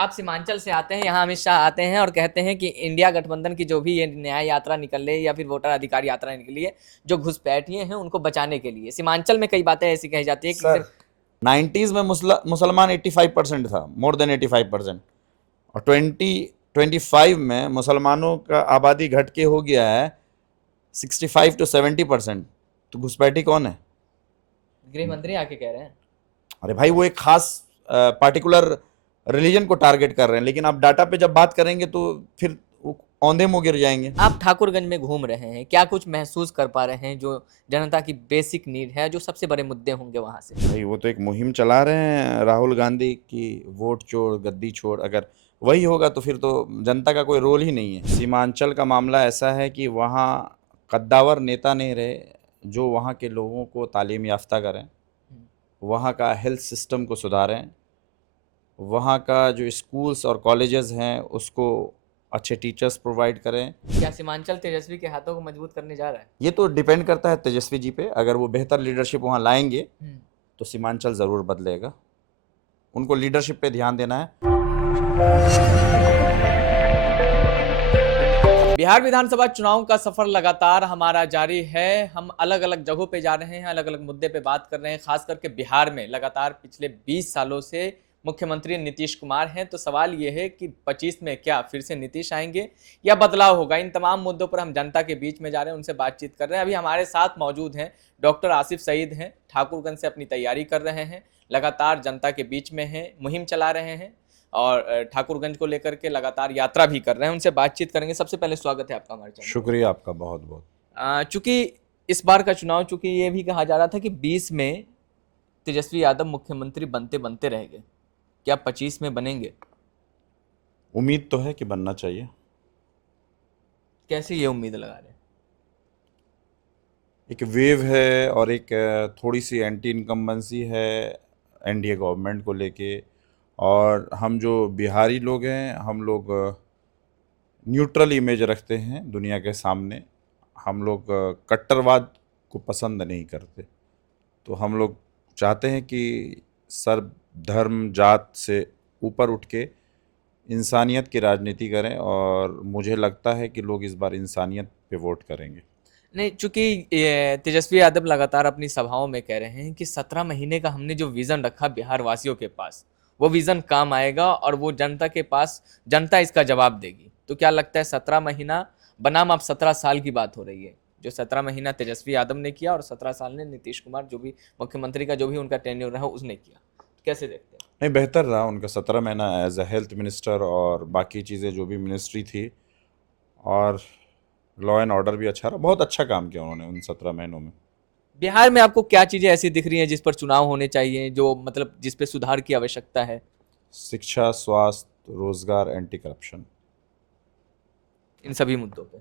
आप सीमांचल से आते हैं, यहाँ अमित शाह आते हैं और कहते हैं कि इंडिया गठबंधन की जो भी ये न्याय यात्रा निकल रही है या फिर वोटर अधिकार यात्रा निकली है, जो घुसपैठिए हैं उनको बचाने के लिए सीमांचल में कई बातें ऐसी कही जाती है कि सर 90s में मुसलमान 85% था, मोर देन 85%। और 2025 में मुसलमानों का आबादी घट के हो गया है 65 to 70%। तो घुसपैठी कौन है? गृह मंत्री आके कह रहे हैं। अरे भाई, वो एक खास पार्टिकुलर रिलीजन को टारगेट कर रहे हैं, लेकिन आप डाटा पे जब बात करेंगे तो फिर वो औंधे मुंह गिर जाएंगे। आप ठाकुरगंज में घूम रहे हैं, क्या कुछ महसूस कर पा रहे हैं जो जनता की बेसिक नीड है, जो सबसे बड़े मुद्दे होंगे वहां से? भाई, वो तो एक मुहिम चला रहे हैं राहुल गांधी की, वोट छोड़ गद्दी छोड़। अगर वही होगा तो फिर तो जनता का कोई रोल ही नहीं है। सीमांचल का मामला ऐसा है कि वहाँ कद्दावर नेता नहीं रहे जो वहाँ के लोगों को तालीम याफ्ता करें, वहाँ का हेल्थ सिस्टम को सुधारें, वहाँ का जो स्कूल्स और कॉलेजेस हैं उसको अच्छे टीचर्स प्रोवाइड करें। क्या सीमांचल तेजस्वी के हाथों को मजबूत करने जा रहा है? ये तो डिपेंड करता है तेजस्वी जी पे। अगर वो बेहतर लीडरशिप वहाँ लाएंगे हम्म। तो सीमांचल ज़रूर बदलेगा। उनको लीडरशिप पे ध्यान देना है। बिहार विधानसभा चुनाव का सफर लगातार हमारा जारी है। हम अलग अलग जगहों पे जा रहे हैं, अलग अलग मुद्दे पे बात कर रहे हैं। खास करके बिहार में लगातार पिछले 20 सालों से मुख्यमंत्री नीतीश कुमार हैं। तो सवाल ये है कि 25 में क्या फिर से नीतीश आएंगे या बदलाव होगा? इन तमाम मुद्दों पर हम जनता के बीच में जा रहे हैं, उनसे बातचीत कर रहे हैं। अभी हमारे साथ मौजूद हैं डॉक्टर आसिफ सईद हैं, ठाकुरगंज से अपनी तैयारी कर रहे हैं, लगातार जनता के बीच में हैं, मुहिम चला रहे हैं और ठाकुरगंज को लेकर के लगातार यात्रा भी कर रहे हैं। उनसे बातचीत करेंगे। सबसे पहले स्वागत है आपका हमारे चैनल। शुक्रिया आपका बहुत बहुत। चूंकि इस बार का चुनाव, चूंकि ये भी कहा जा रहा था कि 20 में तेजस्वी यादव मुख्यमंत्री बनते बनते रह गए, क्या 25 में बनेंगे? उम्मीद तो है कि बनना चाहिए। कैसे ये उम्मीद लगा रहे हैं? एक वेव है और एक थोड़ी सी एंटी इनकम्बेंसी है एनडीए गवर्नमेंट को लेके। और हम जो बिहारी लोग हैं, हम लोग न्यूट्रल इमेज रखते हैं दुनिया के सामने। हम लोग कट्टरवाद को पसंद नहीं करते। तो हम लोग चाहते हैं कि सर्व धर्म जात से ऊपर उठ के इंसानियत की राजनीति करें, और मुझे लगता है कि लोग इस बार इंसानियत पे वोट करेंगे। नहीं, चूंकि तेजस्वी यादव लगातार अपनी सभाओं में कह रहे हैं कि 17 महीने का हमने जो विजन रखा बिहार वासियों के पास, वो विजन काम आएगा और वो जनता के पास, जनता इसका जवाब देगी। तो क्या लगता है 17 महीना बनाम अब 17 साल की बात हो रही है? जो 17 महीना तेजस्वी यादव ने किया और 17 साल ने नीतीश कुमार, जो भी मुख्यमंत्री का जो भी उनका टेन्योर रहा, उसने किया। कैसे देखते हैं? नहीं, बेहतर रहा उनका 17 महीना एज अ हेल्थ मिनिस्टर, और बाकी चीज़ें जो भी मिनिस्ट्री थी, और लॉ एंड ऑर्डर भी अच्छा रहा। बहुत अच्छा काम किया उन्होंने उन 17 महीनों में। बिहार में आपको क्या चीजें ऐसी दिख रही हैं जिस पर चुनाव होने चाहिए, जो मतलब जिस पे सुधार की आवश्यकता है? शिक्षा, स्वास्थ्य, रोजगार, एंटी करप्शन। इन सभी मुद्दों पे।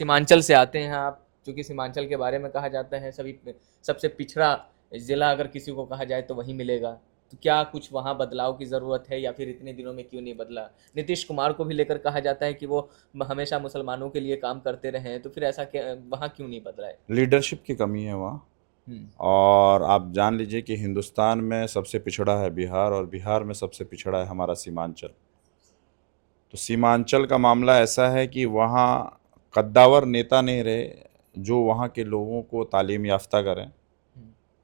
सीमांचल से आते हैं आप, क्योंकि सीमांचल के बारे में कहा जाता है सभी सबसे पिछड़ा जिला अगर किसी को कहा जाए तो वही मिलेगा। तो क्या कुछ वहाँ बदलाव की ज़रूरत है, या फिर इतने दिनों में क्यों नहीं बदला? नीतीश कुमार को भी लेकर कहा जाता है कि वो हमेशा मुसलमानों के लिए काम करते रहे हैं, तो फिर ऐसा क्या वहाँ क्यों नहीं बदला है? लीडरशिप की कमी है वहाँ। हम्म। और आप जान लीजिए कि हिंदुस्तान में सबसे पिछड़ा है बिहार, और बिहार में सबसे पिछड़ा है हमारा सीमांचल। तो सीमांचल का मामला ऐसा है कि वहाँ कद्दावर नेता नहीं रहे जो वहाँ के लोगों को तालीम याफ्ता करें,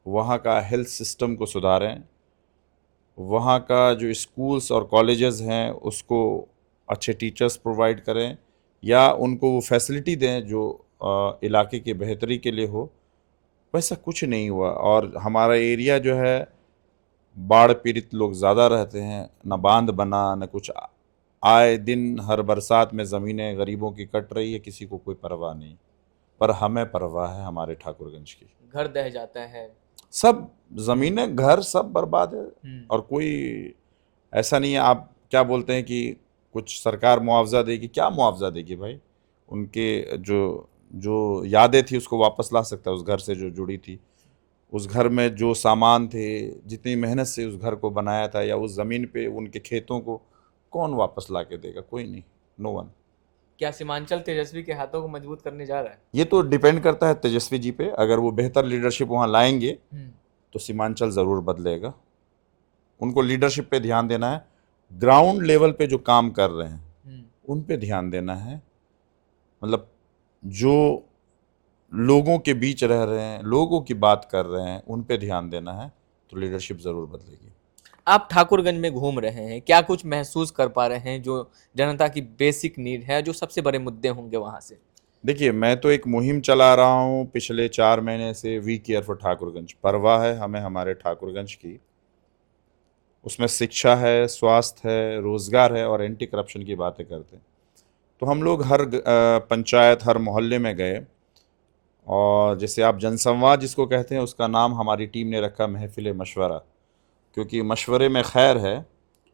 वहाँ का हेल्थ सिस्टम को सुधारें, वहाँ का जो स्कूल्स और कॉलेजेस हैं उसको अच्छे टीचर्स प्रोवाइड करें, या उनको वो फैसिलिटी दें जो इलाके की बेहतरी के लिए हो। वैसा कुछ नहीं हुआ। और हमारा एरिया जो है, बाढ़ पीड़ित लोग ज़्यादा रहते हैं, न बांध बना न कुछ। आए दिन हर बरसात में ज़मीनें गरीबों की कट रही है, किसी को कोई परवाह नहीं। पर हमें परवाह है हमारे ठाकुरगंज की। घर दह जाता है। सब ज़मीनें, घर सब बर्बाद है। और कोई ऐसा नहीं है। आप क्या बोलते हैं कि कुछ सरकार मुआवजा देगी? क्या मुआवजा देगी भाई? उनके जो जो यादें थी उसको वापस ला सकता है, उस घर से जो जुड़ी थी। उस घर में जो सामान थे, जितनी मेहनत से उस घर को बनाया था, या उस ज़मीन पे उनके खेतों को कौन वापस ला के देगा? कोई नहीं, नो वन। क्या सीमांचल तेजस्वी के हाथों को मजबूत करने जा रहा है? ये तो डिपेंड करता है तेजस्वी जी पे। अगर वो बेहतर लीडरशिप वहाँ लाएंगे हम्म। तो सीमांचल ज़रूर बदलेगा। उनको लीडरशिप पे ध्यान देना है। ग्राउंड लेवल पे जो काम कर रहे हैं उन पे ध्यान देना है। मतलब जो लोगों के बीच रह रहे हैं, लोगों की बात कर रहे हैं, उन पे ध्यान देना है, तो लीडरशिप ज़रूर बदलेगी। आप ठाकुरगंज में घूम रहे हैं, क्या कुछ महसूस कर पा रहे हैं जो जनता की बेसिक नीड है, जो सबसे बड़े मुद्दे होंगे वहां से? देखिए, मैं तो एक मुहिम चला रहा हूँ पिछले 4 महीने से, वी केयर फॉर ठाकुरगंज। परवाह है हमें हमारे ठाकुरगंज की। उसमें शिक्षा है, स्वास्थ्य है, रोजगार है और एंटी करप्शन की बातें करते हैं। तो हम लोग हर पंचायत, हर मोहल्ले में गए और जैसे आप जनसंवाद जिसको कहते हैं, उसका नाम हमारी टीम ने रखा महफिल मशवरा, क्योंकि मशवरे में खैर है।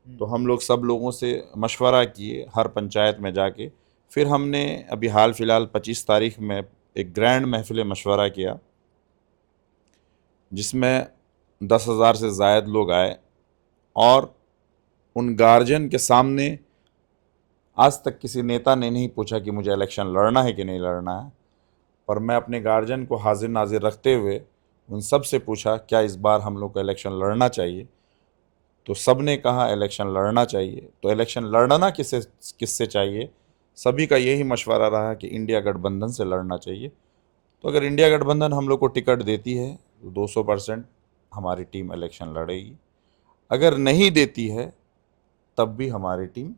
तो हम लोग सब लोगों से मशवरा किए हर पंचायत में जाके। फिर हमने अभी हाल फिलहाल 25 तारीख में एक ग्रैंड महफिल मशवरा किया, जिसमें 10,000 से ज़ायद लोग आए और उन गार्जियन के सामने आज तक किसी नेता ने नहीं पूछा कि मुझे इलेक्शन लड़ना है कि नहीं लड़ना है, पर मैं अपने गार्जियन को हाजिर नाजिर रखते हुए उन सब से पूछा क्या इस बार हम लोग को इलेक्शन लड़ना चाहिए। तो सब ने कहा इलेक्शन लड़ना चाहिए। तो इलेक्शन लड़ना किससे किससे चाहिए? सभी का यही मशवरा रहा कि इंडिया गठबंधन से लड़ना चाहिए। तो अगर इंडिया गठबंधन हम लोग को टिकट देती है तो 200% हमारी टीम इलेक्शन लड़ेगी। अगर नहीं देती है तब भी हमारी टीम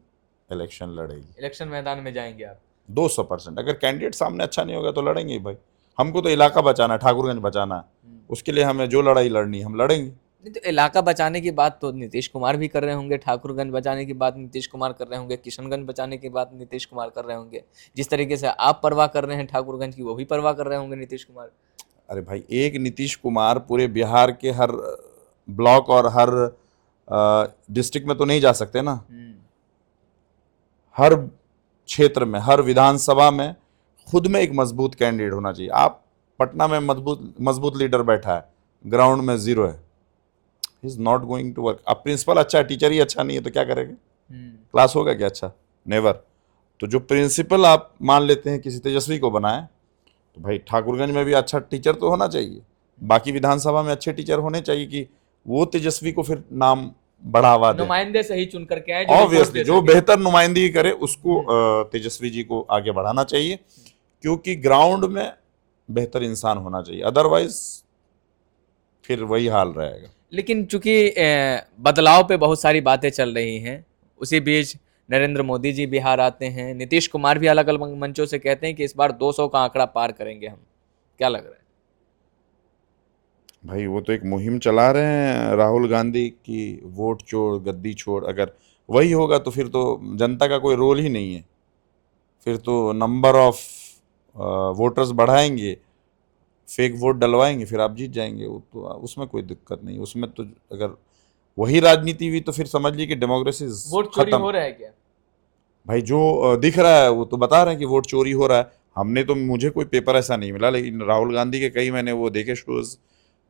इलेक्शन लड़ेगी। इलेक्शन मैदान में जाएंगे आप? 200%। अगर कैंडिडेट सामने अच्छा नहीं होगा तो लड़ेंगे ही भाई। हमको तो इलाका बचाना है, ठाकुरगंज बचाना है। उसके लिए हमें जो लड़ाई लड़नी है हम लड़ेंगे। नहीं, तो इलाका बचाने की बात तो नीतीश कुमार भी कर रहे होंगे, ठाकुरगंज बचाने की बात नीतीश कुमार कर रहे होंगे, किशनगंज बचाने की बात नीतीश कुमार कर रहे होंगे। जिस तरीके से आप परवाह कर रहे हैं ठाकुरगंज की, वो भी परवाह कर रहे होंगे नीतीश कुमार। अरे भाई, एक नीतीश कुमार पूरे बिहार के हर ब्लॉक और हर डिस्ट्रिक्ट में तो नहीं जा सकते ना। हर क्षेत्र में, हर विधानसभा में खुद में एक मजबूत कैंडिडेट होना चाहिए। आप पटना में मजबूत मजबूत लीडर बैठा है, ग्राउंड में जीरो है, is not going to work. अब प्रिंसिपल अच्छा है, टीचर ही अच्छा नहीं है तो क्या करेंगे? क्लास होगा क्या अच्छा? नेवर। तो जो प्रिंसिपल आप मान लेते हैं किसी तेजस्वी को बनाए, तो भाई ठाकुरगंज में भी अच्छा टीचर तो होना चाहिए, बाकी विधानसभा में अच्छे टीचर होने चाहिए कि वो तेजस्वी को फिर नाम बढ़ावा दे। नुमाइंदे सही चुन करके आए जो रिपोर्ट ऑब्वियसली दे जो सके। बेहतर नुमाइंदगी करे उसको तेजस्वी जी को आगे बढ़ाना चाहिए, क्योंकि ग्राउंड में बेहतर इंसान होना चाहिए, अदरवाइज फिर वही हाल रहेगा। लेकिन चूंकि बदलाव पे बहुत सारी बातें चल रही हैं, उसी बीच नरेंद्र मोदी जी बिहार आते हैं, नीतीश कुमार भी अलग अलग मंचों से कहते हैं कि इस बार 200 का आंकड़ा पार करेंगे हम। क्या लग रहा है? भाई वो तो एक मुहिम चला रहे हैं राहुल गांधी की, वोट चोर गद्दी छोड़। अगर वही होगा तो फिर तो जनता का कोई रोल ही नहीं है। फिर तो नंबर ऑफ वोटर्स बढ़ाएंगे, फेक वोट डलवाएंगे, फिर आप जीत जाएंगे। वो तो उसमें कोई दिक्कत नहीं। उसमें तो अगर वही राजनीति हुई तो फिर समझ लीजिए कि डेमोक्रेसी वोट चोरी खत्म। हो रहा है क्या? भाई जो दिख रहा है वो तो बता रहे हैं कि वोट चोरी हो रहा है। हमने तो, मुझे कोई पेपर ऐसा नहीं मिला, लेकिन राहुल गांधी के कई मैंने वो देखे शोज,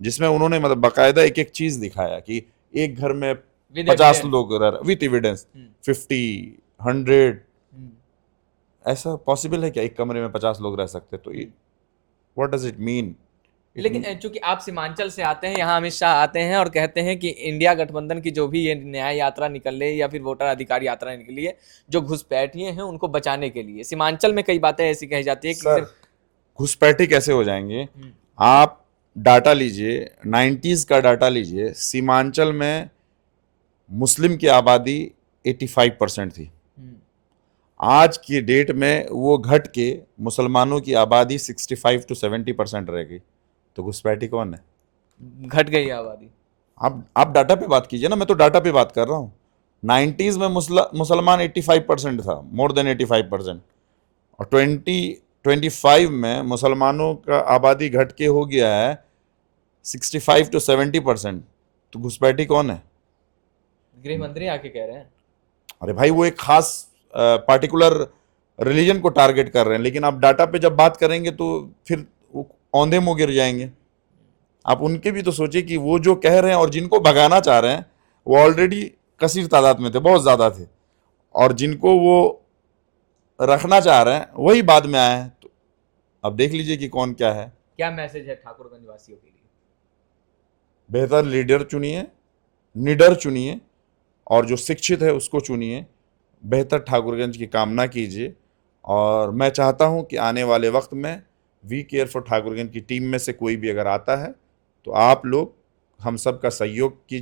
जिसमें उन्होंने मतलब बाकायदा एक एक चीज दिखाया कि एक घर में विद 50 एविडेंस। लोग रह रहे विथ एविडेंस, 50, 100। ऐसा पॉसिबल है क्या एक कमरे में 50 लोग रह सकते? तो व्हाट डज इट मीन? लेकिन चूंकि आप सीमांचल से आते हैं, यहाँ अमित शाह आते हैं और कहते हैं कि इंडिया गठबंधन की जो भी ये न्याय यात्रा निकल रही है या फिर वोटर अधिकार यात्रा निकली है, जो घुसपैठिए हैं उनको बचाने के लिए, सीमांचल में कई बातें ऐसी कही जाती है कि सर घुसपैठी कैसे हो जाएंगे? आप डाटा लीजिए, 90s का डाटा लीजिए। सीमांचल में मुस्लिम की आबादी 85% थी। आज की डेट में वो घट के मुसलमानों की आबादी 65 to 70% रह गई। तो घुसपैठी कौन है? घट गई आबादी। आप डाटा पे बात कीजिए ना, मैं तो डाटा पे बात कर रहा हूँ। 90s में मुसलमान 85% था, मोर देन 85%, और 2025 में मुसलमानों का आबादी घट के हो गया है 65 to 70%। तो घुसपैठी कौन है? गृह मंत्री आके कह रहे हैं। अरे भाई वो एक खास पार्टिकुलर रिलीजन को टारगेट कर रहे हैं, लेकिन आप डाटा पे जब बात करेंगे तो फिर औंधे मुंह गिर जाएंगे। आप उनके भी तो सोचिए कि वो जो कह रहे हैं और जिनको भगाना चाह रहे हैं वो ऑलरेडी कसीर तादाद में थे, बहुत ज्यादा थे, और जिनको वो रखना चाह रहे हैं वही बाद में आए हैं। तो अब देख लीजिए कि कौन क्या है। क्या मैसेज है ठाकुरगंज वासियों के लिए? बेहतर लीडर चुनिए, निडर चुनिए, और जो शिक्षित है उसको चुनिए, बेहतर ठाकुरगंज की कामना कीजिए। और मैं चाहता हूं कि आने वाले वक्त में वी केयर फॉर ठाकुरगंज की टीम में से कोई भी अगर आता है तो आप लोग हम सब का सहयोग कीजिए।